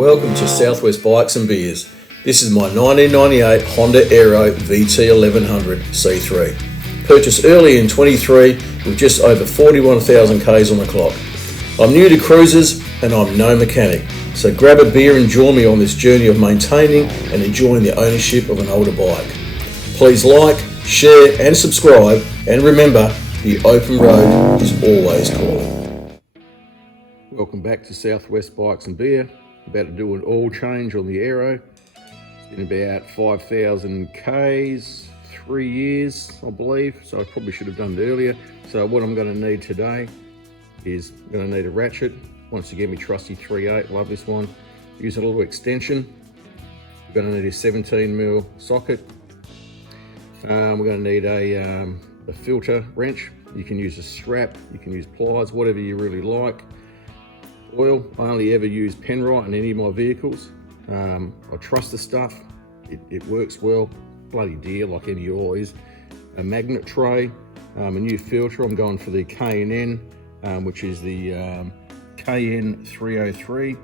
Welcome to Southwest Bikes and Beers. This is my 1998 Honda Aero VT1100C3. Purchased early in 23 with just over 41,000 Ks on the clock. I'm new to cruisers and I'm no mechanic, so grab a beer and join me on this journey of maintaining and enjoying the ownership of an older bike. Please like, share and subscribe, and remember, the open road is always calling. Welcome back to Southwest Bikes and Beer. About to do an oil change on the Aero. It's been about 5,000 Ks, 3 years I believe, so I probably should have done it earlier. So what I'm going to need today is I'm going to need a ratchet. Once again, my trusty 3/8, love this one. Use a little extension. We're going to need a 17mm socket. We're going to need a filter wrench. You can use a strap, you can use pliers, whatever you really like. Oil, I only ever use Penrite in any of my vehicles. I trust the stuff, it works well, bloody dear like any oil is. A magnet tray, a new filter, I'm going for the K&N, which is the KN 303,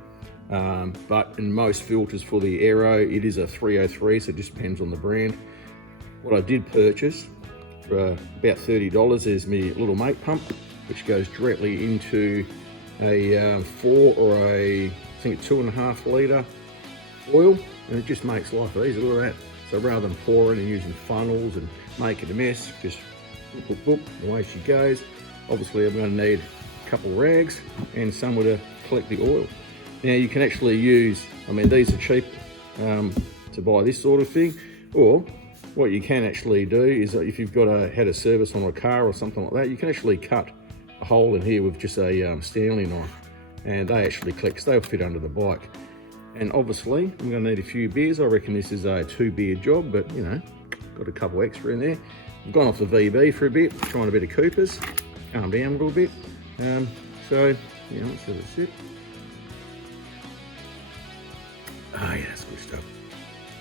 but in most filters for the Aero, it is a 303, so it just depends on the brand. What I did purchase for about $30 is my little mate pump, which goes directly into a 4 or a, I think a 2.5 litre oil, and it just makes life easy. Look at that. So rather than pouring and using funnels and making a mess, just boop, boop, boop, away she goes. Obviously I'm going to need a couple of rags and somewhere to collect the oil. Now you can actually use, I mean these are cheap to buy this sort of thing, or what you can actually do is if you've got had a service on a car or something like that, you can actually cut a hole in here with just a Stanley knife, and they actually click, so they'll fit under the bike. And obviously I'm going to need a few beers. I reckon this is a 2-beer job, but you know, got a couple extra in there. I've gone off the VB for a bit, trying a bit of Coopers, calm down a little bit. So yeah, let's have a sip. Oh yeah, that's good stuff.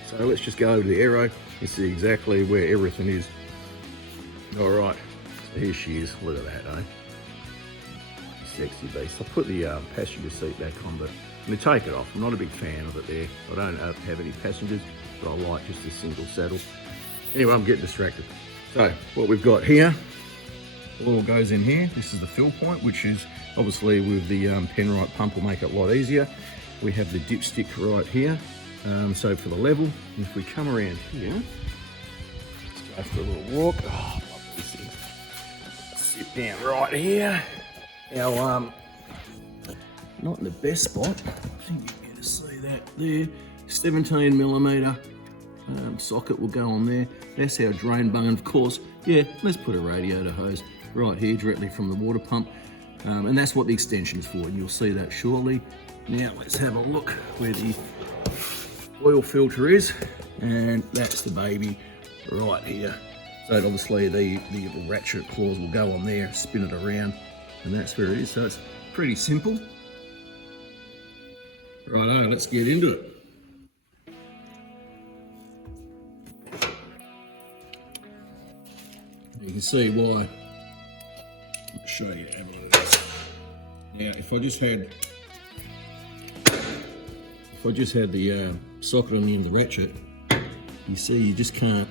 So let's just go over to the Aero and see exactly where everything is. All right, so here she is. Look at that, eh? Sexy beast. I'll put the passenger seat back on, but I'm going to take it off. I'm not a big fan of it there. I don't have any passengers, but I like just a single saddle. Anyway, I'm getting distracted. So what we've got here, oil goes in here. This is the fill point, which is obviously with the Penrite pump will make it a lot easier. We have the dipstick right here. So for the level, and if we come around here, let's go for a little walk. Oh, I love these things. Sit down right here. Now, not in the best spot. I think you can see that there. 17mm socket will go on there. That's our drain bung, and of course, yeah, let's put a radiator hose right here directly from the water pump. And that's what the extension is for, and you'll see that shortly. Now let's have a look where the oil filter is, and that's the baby right here. So obviously the little ratchet claws will go on there, spin it around, and that's where it is. So it's pretty simple. Righto, let's get into it. You can see why. I'll show you how it is. Now, if I just had the socket on the end of the ratchet, you see you just can't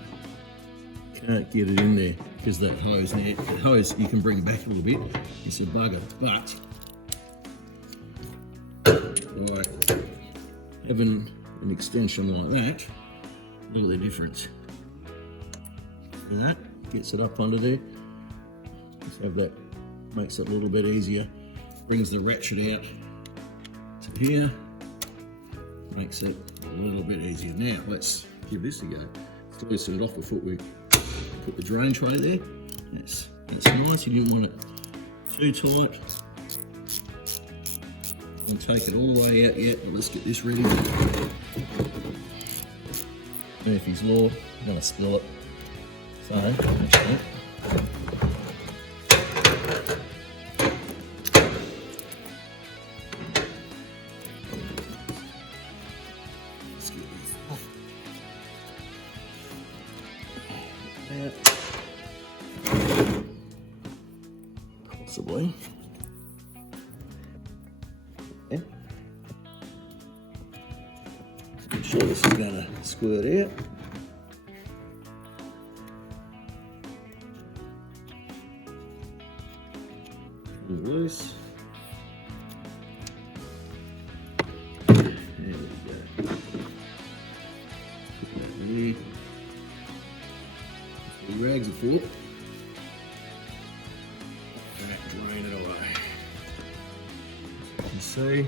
get it in there because that hose. Now, the hose you can bring back a little bit. It's a bugger, but like having an extension like that, look at the difference. And that gets it up under there. Let's have that, makes it a little bit easier. Brings the ratchet out to here, makes it a little bit easier. Now let's give this a go. Let's loosen it off before we put the drain tray there. That's nice. You didn't want it too tight. Don't take it all the way out yet, but let's get this ready. Murphy's Law, I'm gonna spill it. So, actually, let's get this off. Possibly. Okay. sure this is going to squirt out. Pull it loose. There we go. Put that in here. The rags are full. Drain it away. As you can see.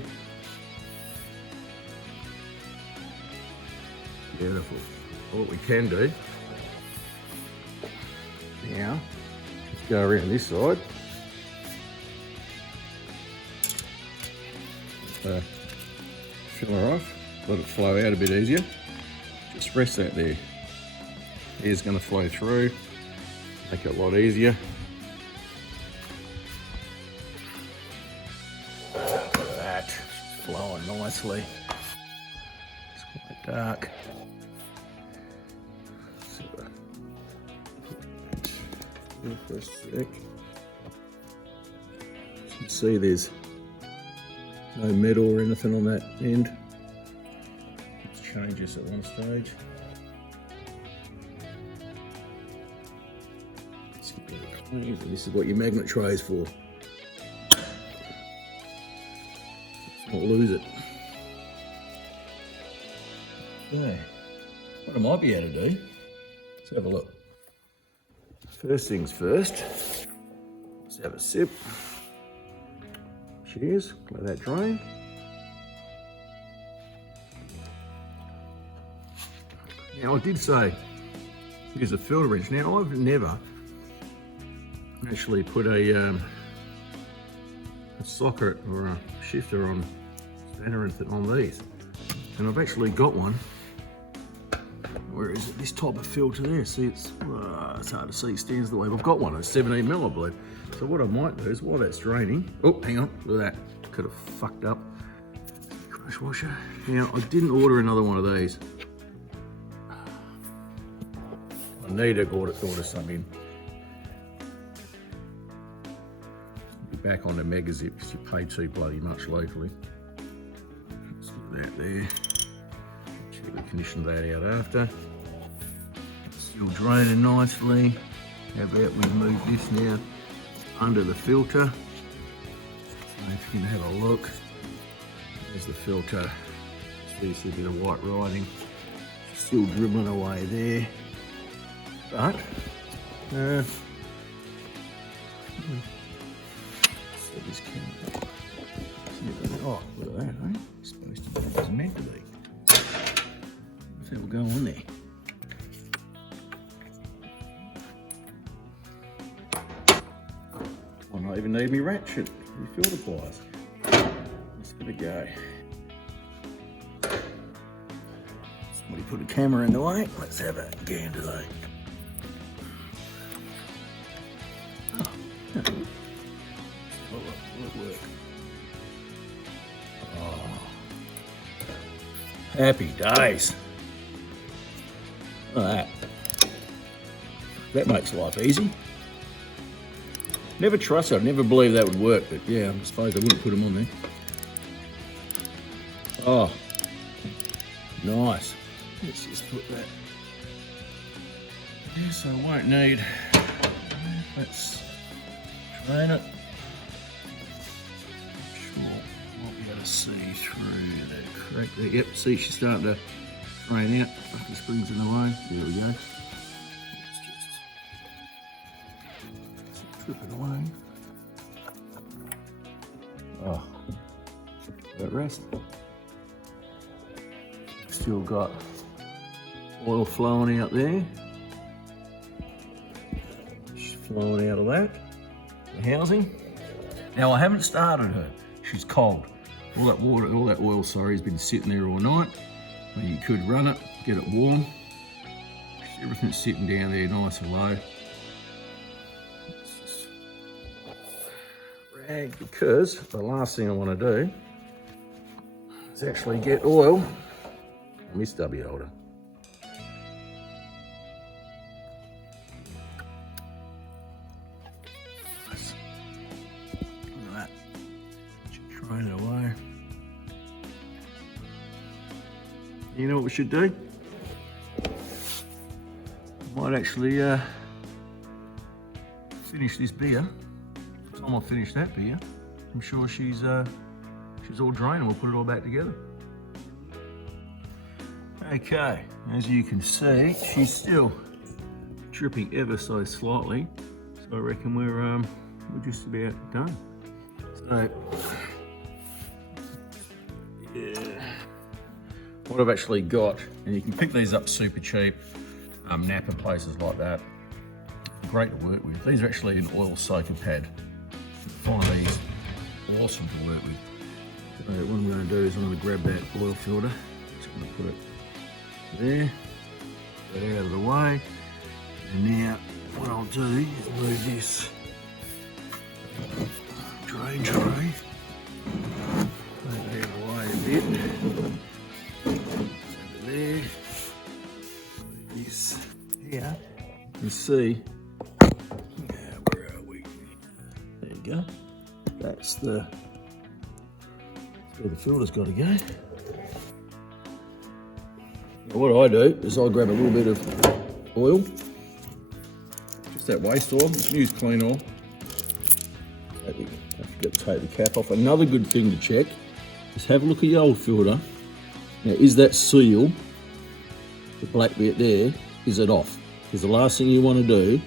Beautiful. What we can do now, let's go around this side. Fill her off, let it flow out a bit easier. Just rest that there. Air's going to flow through, make it a lot easier. Look at that, flowing nicely. It's quite dark. So, for a sec. As you can see, there's no metal or anything on that end. Let's change this at one stage. Let's get rid of clean. This is what your magnet tray is for. Let's not lose it. Okay. What I might be able to do, let's have a look. First things first, let's have a sip. Cheers, let that drain. Now I did say, use a filter wrench. Now I've never actually put a socket or a shifter on these. And I've actually got one. Where is it? This type of filter there. See, it's hard to see, it stands the way. I've got one, it's 17mm I believe. So what I might do is while that's draining, oh, hang on, look at that. Could have fucked up. Crush washer. Now, I didn't order another one of these. I need to order some in. Be back on the Mega Zip because you pay too bloody much locally. Let's put that there. Check the condition of that out after. Still draining nicely. How about we move this now under the filter? So if you can have a look, there's the filter. See a bit of white writing. Still dribbling away there. But, set this camera. Oh, look at that, eh? It's supposed to be, it's meant to be. What's that will go on there? I don't even need me ratchet, me filter pliers. Let's give it a go. Somebody put a camera in the way. Let's have a gander though. Will it work? Oh. Happy days. Look at that. That makes life easy. Never trust it, I'd never believe that would work, but yeah, I suppose I wouldn't put them on there. Oh, nice. Let's just put that. Yeah, so I won't need, let's drain it. Sure, I'll be able to see through that crack there. Yep, see she's starting to drain out. The springs in the way, there we go. Trip it away. Oh, that rest. Still got oil flowing out there. She's flowing out of that. The housing. Now I haven't started her. She's cold. All that water, all that oil, sorry, has been sitting there all night. Well, you could run it, get it warm. Everything's sitting down there nice and low. Because the last thing I want to do is actually get oil on this stubby holder. Nice. Look at that. Drain it away. You know what we should do? Might actually finish this beer. By the time I finish that beer, I'm sure she's all drained and we'll put it all back together. Okay, as you can see, she's still dripping ever so slightly. So I reckon we're just about done. So yeah, what I've actually got, and you can pick these up super cheap, Napa places like that. Great to work with. These are actually an oil soaker pad. Find these awesome to work with. So what I'm going to do is I'm going to grab that oil filter. Just going to put it there. Get that out of the way. And now what I'll do is move this drain tray out of the way a bit. Over there. Move this here. You see, where are we? There you go. That's where the filter's got to go. Now what I do is I grab a little bit of oil, just that waste oil, use clean oil. I forget to take the cap off. Another good thing to check is have a look at your old filter. Now is that seal, the black bit there, is it off? Because the last thing you want to do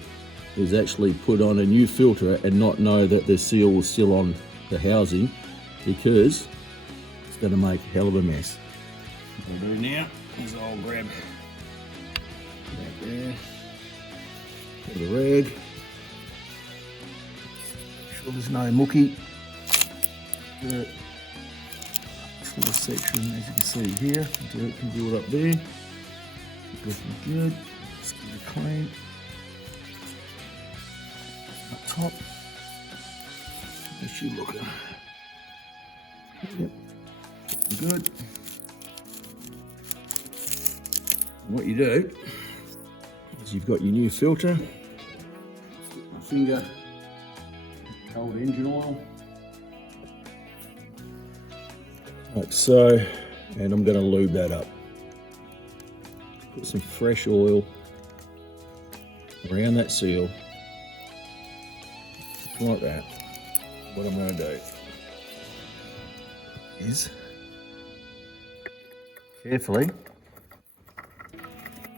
is actually put on a new filter and not know that the seal was still on the housing, because it's going to make a hell of a mess. What I'll do now is I'll grab that there, get the rag, make sure there's no mucky. This little section, as you can see here, dirt can build up there. Looking good. Let's give it a clean. Up top. How's she looking? Yep. Good. And what you do is you've got your new filter. Stick my finger, old engine oil. Like so, and I'm going to lube that up. Put some fresh oil around that seal, like that. What I'm going to do is carefully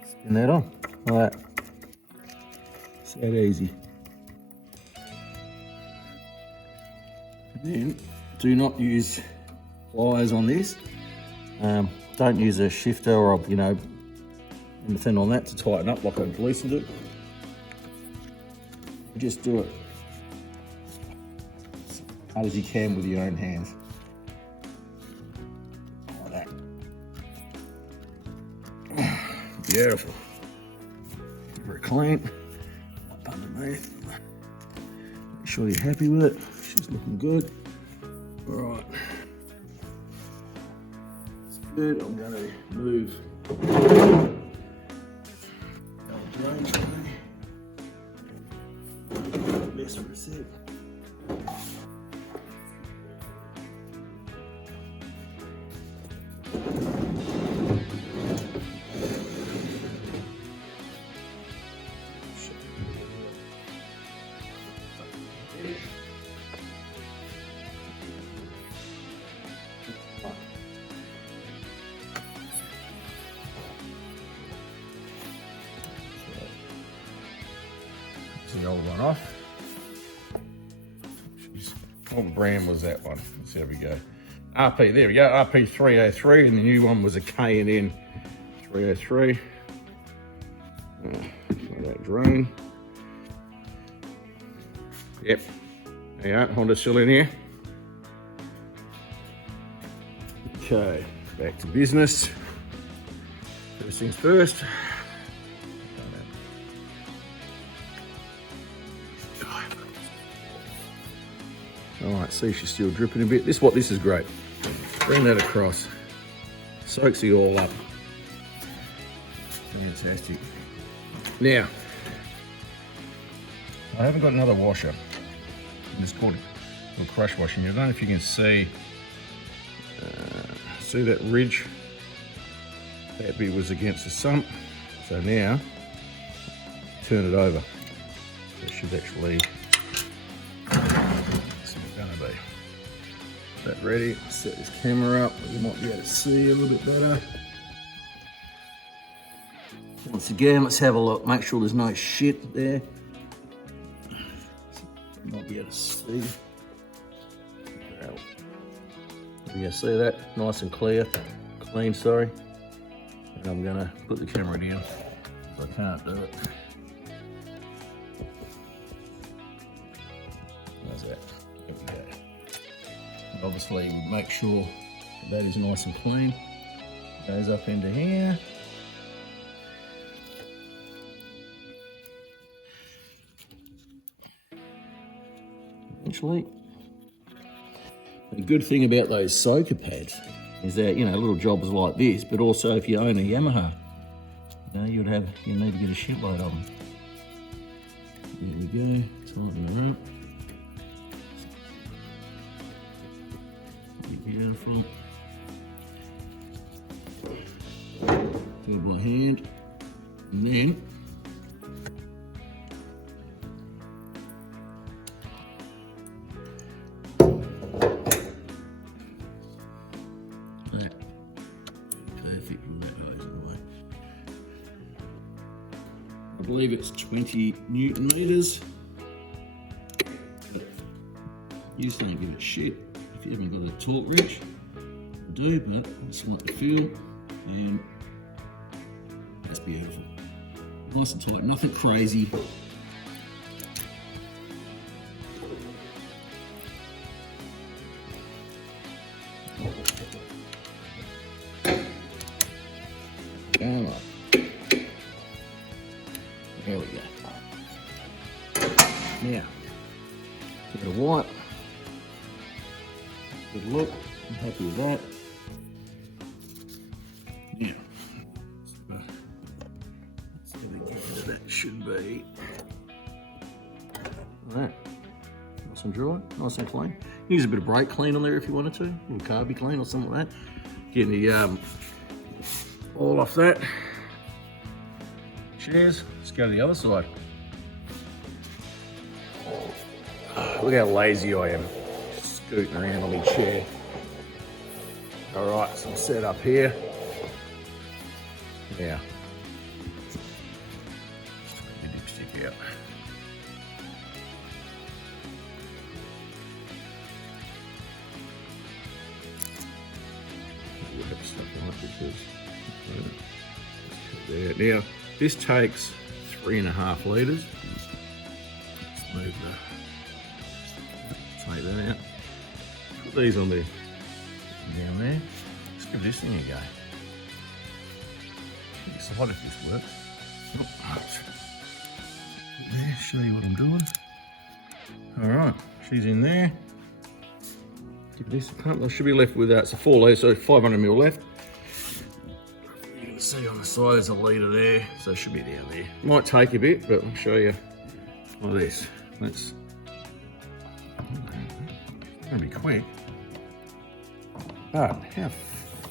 spin that on, like that. It's that easy. And then do not use pliers on this. Don't use a shifter or anything on that to tighten up like I've loosened it. Just do it as hard as you can with your own hands. Like that. Beautiful. Give her a clean. Up underneath. Make sure you're happy with it. She's looking good. Alright. It's good. I'm going to move drain tray. Mess for a sec. The old one off. What brand was that one? Let's see how we go. RP, there we go, RP303, and the new one was a K&N 303. Let that drain. Yep, there you go, Honda still in here. Okay, back to business. First things first. Alright, see she's still dripping a bit. This is great. Bring that across. Soaks the oil up. Fantastic. Now, I haven't got another washer. It's called a crush washing. I don't know if you can see that ridge That bit was against the sump, so now turn it over. So it should actually, that's not going to be. That ready, set this camera up, you might be able to see a little bit better. Once again, let's have a look, make sure there's no shit there. You might be able to see. You see that? Nice and clean, sorry. And I'm gonna put the camera down, I can't do it. How's that? There we go. And obviously, we'll make sure that is nice and clean. Goes up into here. Eventually. The good thing about those soaker pads is that, you know, little jobs like this, but also if you own a Yamaha, you know, you need to get a shitload of them. There we go, tighten the rope. Beautiful. Do it by hand, and then I believe it's 20 Newton meters. But you just don't give it shit if you haven't got a torque wrench. I do, but I just like the feel, and that's beautiful. Nice and tight, nothing crazy. Come on. There we go. Now, give it a wipe. Good look. I'm happy with that. Now, let's get into that. Should be. All right. Nice and dry, nice and clean. Use a bit of brake clean on there if you wanted to, a little carby clean or something like that. Getting the all off that. Cheers. Let's go to the other side. Look how lazy I am. Just scooting around on my chair. All right, so I'm set up here. Now, take the dipstick out. There. Now, this takes 3.5 litres. Let's move take that out. Put these on there. Down there. Let's give this thing a go. Decide if this works. There, show you what I'm doing. Alright, she's in there. Give this a pump. I should be left with that. It's a 4 litre, so 500ml left. You can see on the side there's a litre there, so it should be down there. Might take a bit, but I'll show you like this. It's gonna be quick. But how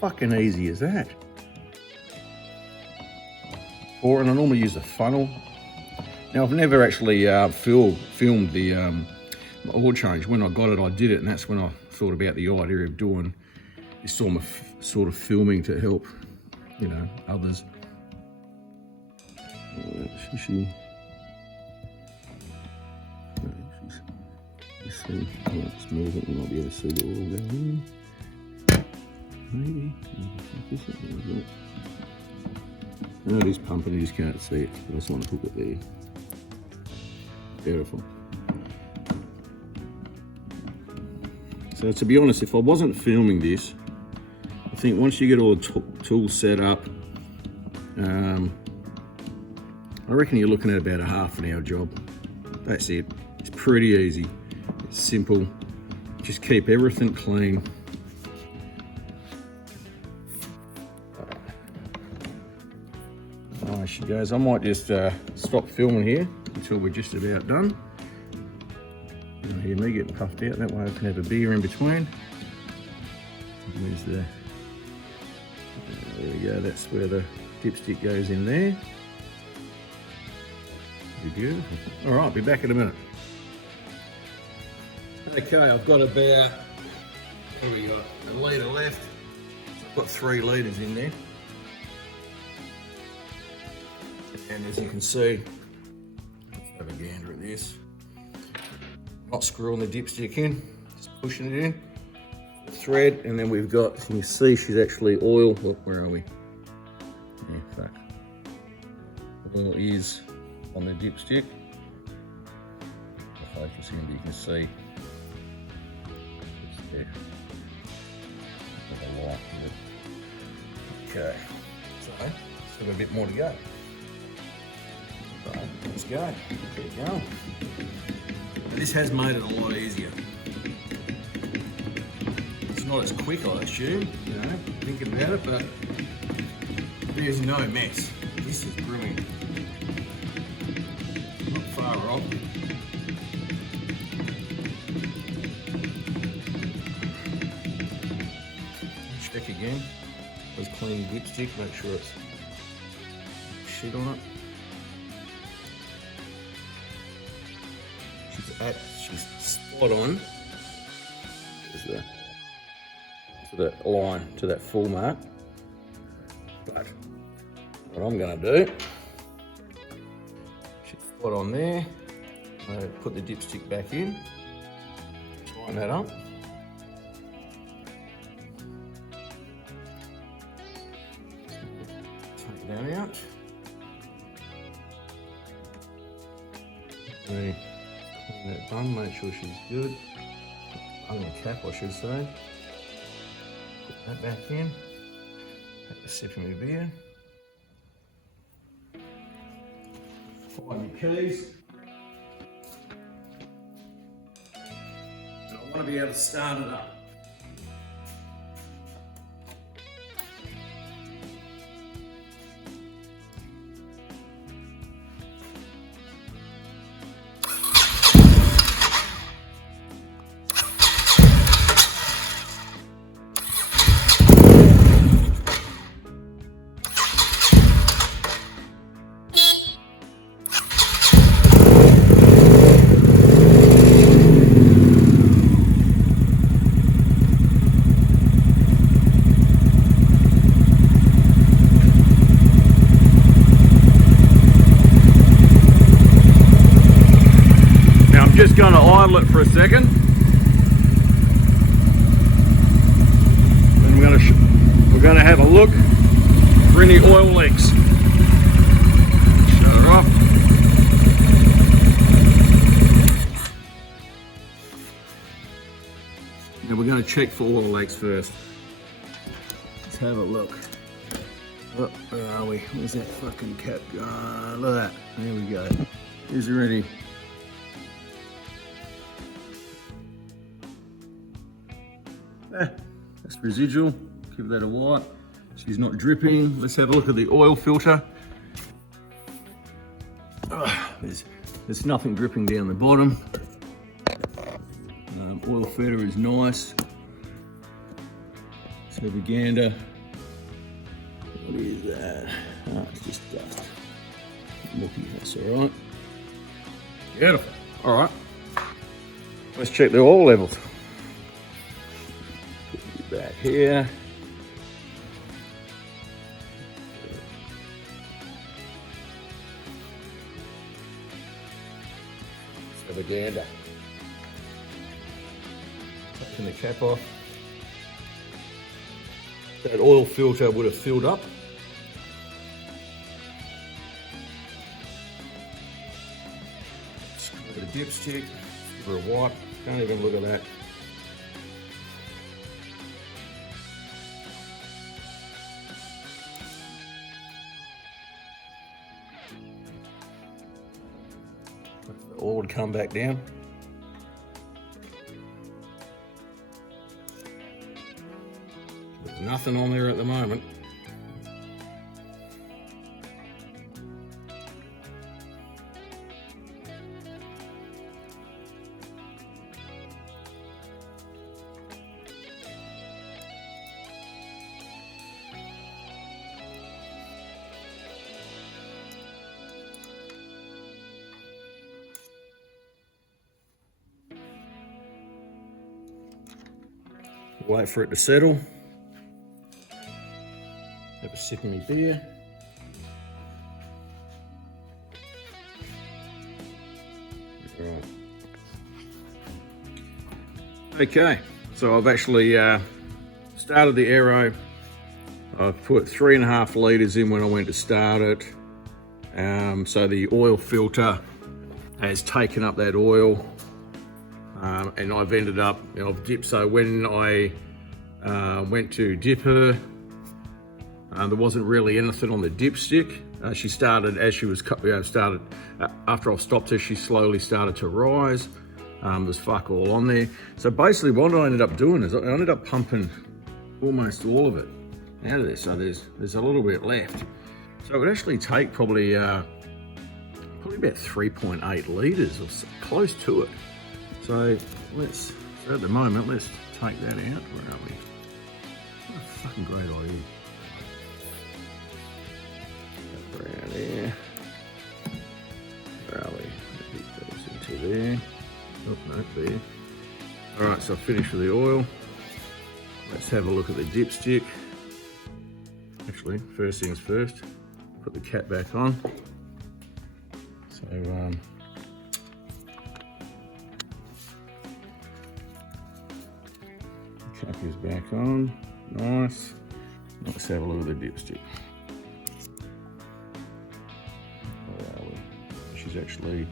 fucking easy is that? And I normally use a funnel. Now I've never actually filmed the oil change. When I got it, I did it, and that's when I thought about the idea of doing this sort of filming to help, you know, others. She's let's move it. You might be able to see the oil going in. Maybe. I know it is pumping, you just can't see it. I just want to hook it there. Beautiful. So to be honest, if I wasn't filming this, I think once you get all the tools set up, I reckon you're looking at about a half-an-hour job. That's it. It's pretty easy. It's simple. Just keep everything clean. There she goes. I might just stop filming here until we're just about done. You hear me getting puffed out, that way I can have a beer in between. Where's the There we go, that's where the dipstick goes in there. Beautiful. All right, be back in a minute. Okay, I've got about, there we go, a litre left. I've got 3 litres in there. And as you can see, let's have a gander at this. Not screwing the dipstick in, just pushing it in. The thread, and then we've got, you can see she's actually oil. Oh, where are we? Yeah, fuck. Oil is on the dipstick. I'll focus in, but you can see it's there. Okay, so still got a bit more to go. Right, let's go. Keep going. This has made it a lot easier. It's not as quick, I assume, you know, thinking about it, but there's no mess. This is brilliant. Not far off. Check again. Let's clean the dipstick, make sure it's shit on it. She's spot on to the line, to that full mark. But what I'm going to do, she's spot on there. I'll put the dipstick back in, tighten that up. Take that out. Clean that bung, make sure she's good. Bung the cap, I should say. Put that back in. Take a sip of my beer. Find your keys. And I want to be able to start it up. Just going to idle it for a second. Then we're going to have a look for any oil leaks. Shut it off. Now we're going to check for oil leaks first. Let's have a look. Oh, where are we? Where's that fucking cap? Look at that. There we go. Is there any? That's residual, give that a wipe. She's not dripping. Let's have a look at the oil filter. There's nothing dripping down the bottom. Oil filter is nice. Let's have a gander. What is that? Oh, it's just dust. Mucky, that's all right. Beautiful. All right. Let's check the oil levels. Back here. Let's have a gander. Taking the cap off. That oil filter would have filled up. Screw the dipstick, give her a wipe. Don't even look at that. The oil would come back down. There's nothing on there at the moment. Wait for it to settle. Have a sip of my beer. Right. Okay, so I've actually started the Aero. I've put 3.5 litres in when I went to start it. So the oil filter has taken up that oil, and I've ended up, I've dipped. So when I went to dip her, there wasn't really anything on the dipstick. She started, as she was after I stopped her, she slowly started to rise. There's fuck all on there. So basically what I ended up doing is I ended up pumping almost all of it out of there. So there's a little bit left. So it would actually take probably about 3.8 litres or so, close to it. So at the moment, let's take that out. Where are we? What a fucking great idea. Around there. Where are we? That goes into there. Oh, no, there. All right, so I've finished with the oil. Let's have a look at the dipstick. Actually, first things first, put the cap back on. So, cap is back on. Nice. Let's have a look at the dipstick. Where are we? She's actually,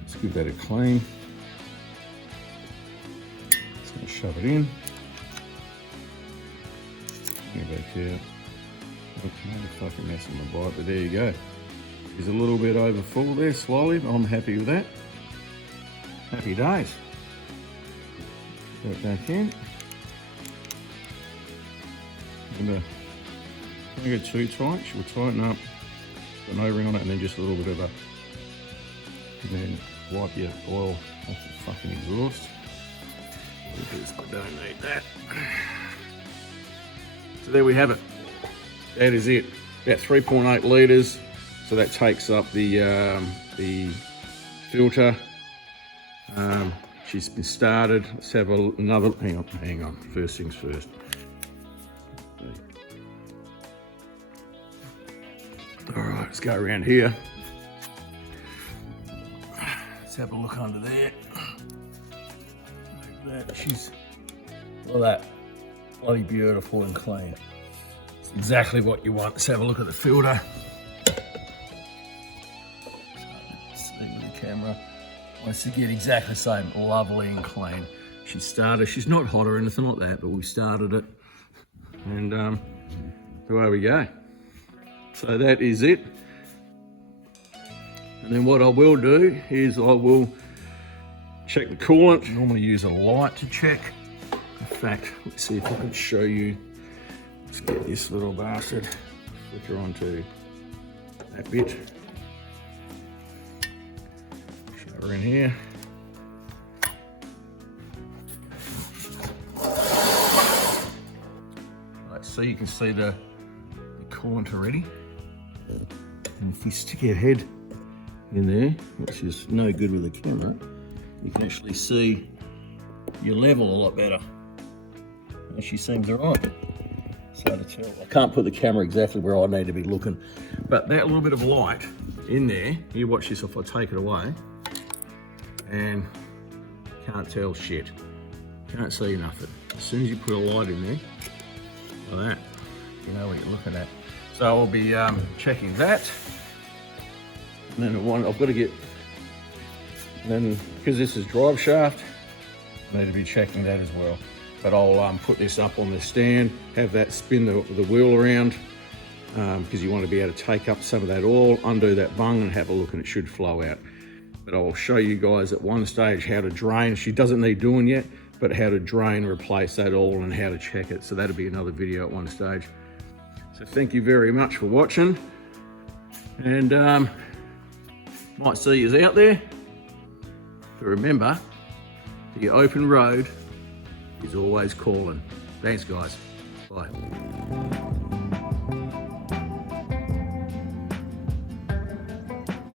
let's give that a clean. Just gonna shove it in. Go back here. Okay, fucking messing my bite, but there you go. She's a little bit over full there, slowly, but I'm happy with that. Happy days. Put it back in. And don't go too tight, she will tighten up. Put an over on it, and then just a little bit of and then wipe your oil off the fucking exhaust. Because I don't need that. So there we have it. That is it. About 3.8 litres. So that takes up the filter. She's been started. Let's have another. Hang on. First things first. All right, let's go around here. Let's have a look under there. Like that. She's look at that. Bloody beautiful and clean. It's exactly what you want. Let's have a look at the filter. See with the camera. Once again, exactly the same. Lovely and clean. She started. She's not hot or anything like that, but we started it, and away we go. So that is it. And then what I will do is I will check the coolant. I normally use a light to check. In fact, let's see if I can show you. Let's get this little bastard, flicker onto that bit. Show her in here. Right, so you can see the coolant already. And if you stick your head in there, which is no good with the camera, you can actually see your level a lot better. And she seems alright. So to tell, I can't put the camera exactly where I need to be looking, but that little bit of light in there, you watch this if I take it away, and can't tell shit. Can't see nothing. As soon as you put a light in there, like that, you know what you're looking at. So I'll be checking that. And then I've got to get, and then because this is drive shaft, I need to be checking that as well. But I'll put this up on the stand, have that spin the wheel around, because you want to be able to take up some of that oil, undo that bung and have a look, and it should flow out. But I'll show you guys at one stage how to drain. She doesn't need doing yet, but how to drain, replace that oil and how to check it. So that'll be another video at one stage. So thank you very much for watching, and might see you out there. But remember, the open road is always calling. Thanks guys, bye.